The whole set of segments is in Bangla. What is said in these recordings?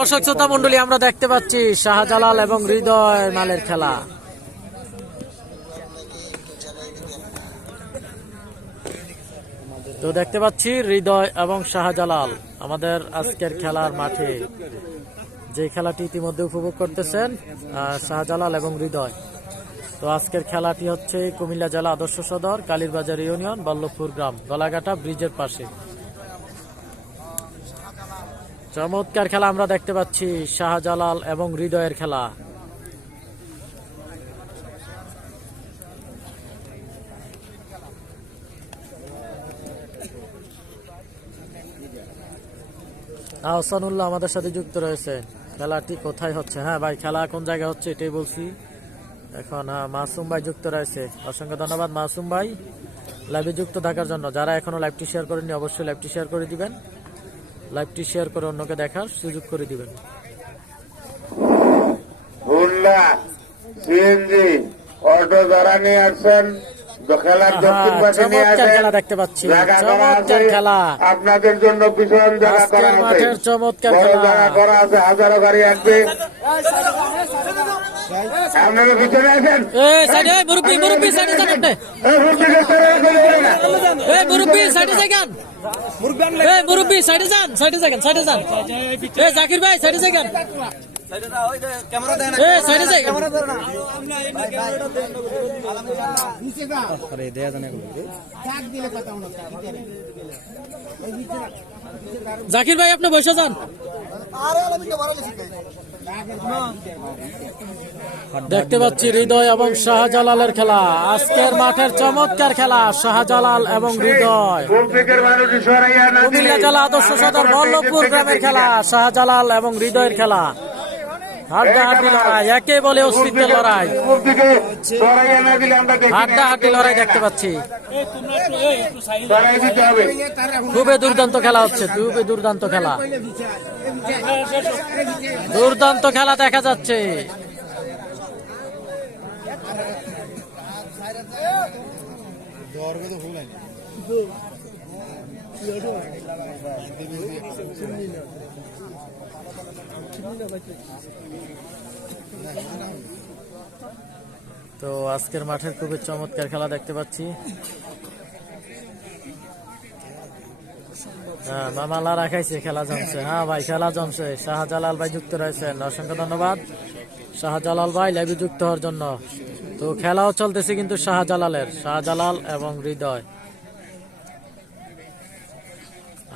দর্শক শ্রোতা মন্ডলী, আমরা দেখতে পাচ্ছি শাহজালাল এবং হৃদয় মালের খেলা। তো দেখতে পাচ্ছি হৃদয় এবং শাহজালাল আমাদের আজকের খেলার মাঠে, যে খেলাটি ইতিমধ্যে উপভোগ করতেছেন শাহজালাল এবং হৃদয়। তো আজকের খেলাটি হচ্ছে কুমিল্লা জেলা আদর্শ সদর, কালীরবাজার ইউনিয়ন, বল্লভপুর গ্রাম, গলাঘাটা ব্রিজের পাশে। চমৎকার খেলা আমরা দেখতে পাচ্ছি, শাহজালাল এবং হৃদয়ের খেলা। আহসানুল্লাহ আমাদের সাথে যুক্ত রয়েছে। খেলাটি কোথায় হচ্ছে? হ্যাঁ ভাই, খেলা কোন জায়গায় হচ্ছে এটাই বলছি এখন। হ্যাঁ, মাসুম ভাই যুক্ত রয়েছে, অসংখ্য ধন্যবাদ মাসুম ভাই লাইভে যুক্ত থাকার জন্য। যারা এখনো লাইভটি শেয়ার করেননি অবশ্যই লাইভটি শেয়ার করে দিবেন, লাইভটি শেয়ার করে অন্যকে দেখার সুযোগ করে দিবেন। অটো যারা নিয়ে আসছেন খেলার দক্ষিণ পাশে নিয়ে আসেন, খেলা দেখতে পাচ্ছি, চমৎকার খেলা আপনাদের জন্য ভীষণ জায়গা করা আছে, চমৎকার জায়গা করা আছে, হাজারো গাড়ি আসবে। আপনারা পিছনে আছেন, মুরব্বী সাইডে যান, জাকির ভাই সাইডে যান, জাকির ভাই আপনি বসে যান। দেখতে পাচ্ছি হৃদয় এবং শাহজালালের খেলা, আজকের মাঠের চমৎকার খেলা, শাহজালাল এবং হৃদয়। কুমিল্লা জেলা আদর্শ সদর বল্লভপুর গ্রামের খেলা, শাহজালাল এবং হৃদয়ের খেলা। হাড্ডাহাড্ডি লড়াই, একে বলে অস্তিত্বের লড়াই, হাড্ডাহাড্ডি লড়াই দেখতে পাচ্ছি। খুবই দুর্দান্ত খেলা হচ্ছে, খুবই দুর্দান্ত খেলা, দুর্দান্ত খেলা দেখা যাচ্ছে। তো আজকের মাঠের খুবই চমৎকার খেলা দেখতে পাচ্ছি। হ্যাঁ, মামালা রাখাইছে, খেলা জমছে। হ্যাঁ ভাই, খেলা জমছে। শাহজালাল ভাই যুক্ত রয়েছেন, অসংখ্য ধন্যবাদ শাহজালাল ভাই লাইভে যুক্ত হওয়ার জন্য। তো খেলাও চলতেছে কিন্তু শাহজালাল এবং হৃদয়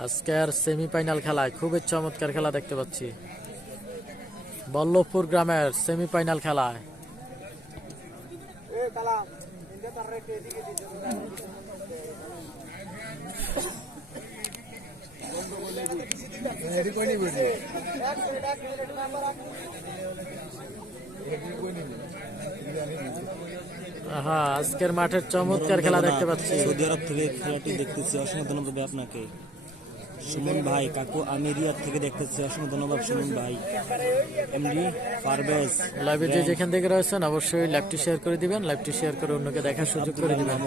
আজকের সেমিফাইনাল খেলায় খুবই চমৎকার খেলা দেখতে পাচ্ছি। বল্লভপুর গ্রামের সেমিফাইনাল খেলায় আজকের মাঠের চমৎকার খেলা দেখতে পাচ্ছি। সৌদি আরব থেকে খেলাটি দেখতেছি, অসংখ্য ধন্যবাদ আপনাকে সুমন ভাই। কাকু আমি রিয়াদ থেকে দেখতেছি, অসংখ্য ধন্যবাদ সুমন ভাই। এমডি পারভেজ লাইভে যেখান থেকে রয়েছেন অবশ্যই লাইভটি শেয়ার করে দিবেন, লাইভটি শেয়ার করে অন্যকে দেখার সুযোগ করে দিবেন।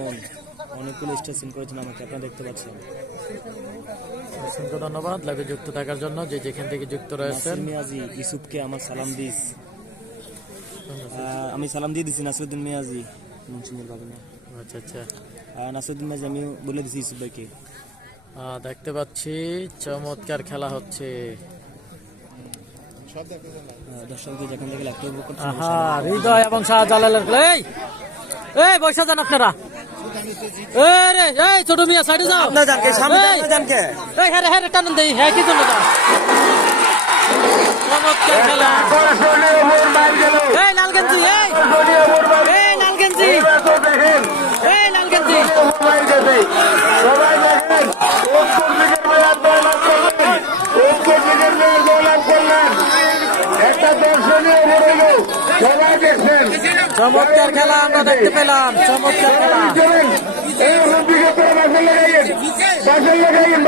অনেকগুলো স্টেশন করেছেন আমাকে, আপনারা দেখতে পাচ্ছেন। অসংখ্য ধন্যবাদ লাইভে যুক্ত থাকার জন্য, যেখান থেকে যুক্ত রয়েছেন। মিয়াজি ইউসুফকে আমার সালাম দিস, আমি সালাম দিয়ে দিছি। নাসিরুদ্দিন মিয়াজি মনসুমের বাবা। আচ্ছা আচ্ছা, নাসিরুদ্দিন মিয়াজি আমি বলে দিছি ইউসুফ ভাইকে। দেখতে পাচ্ছি চমৎকার খেলা হচ্ছে। দর্শকদের যেখান থেকে ল্যাপটপ বুক করতে, হৃদয় এবং শাহজালালের খেলা। এই বৈশা যান আপনারা, ছোট মিয়া সাইডে যাও, টান দেই। হ্যাঁ, কি জন্য যাও? চমৎকার খেলা। লাল গেঞ্জি, লাল গেঞ্জি, লাল গেঞ্জি। চমৎকার খেলা আমরা দেখতে পেলাম, চমৎকার খেলা। বাসন লাগাইন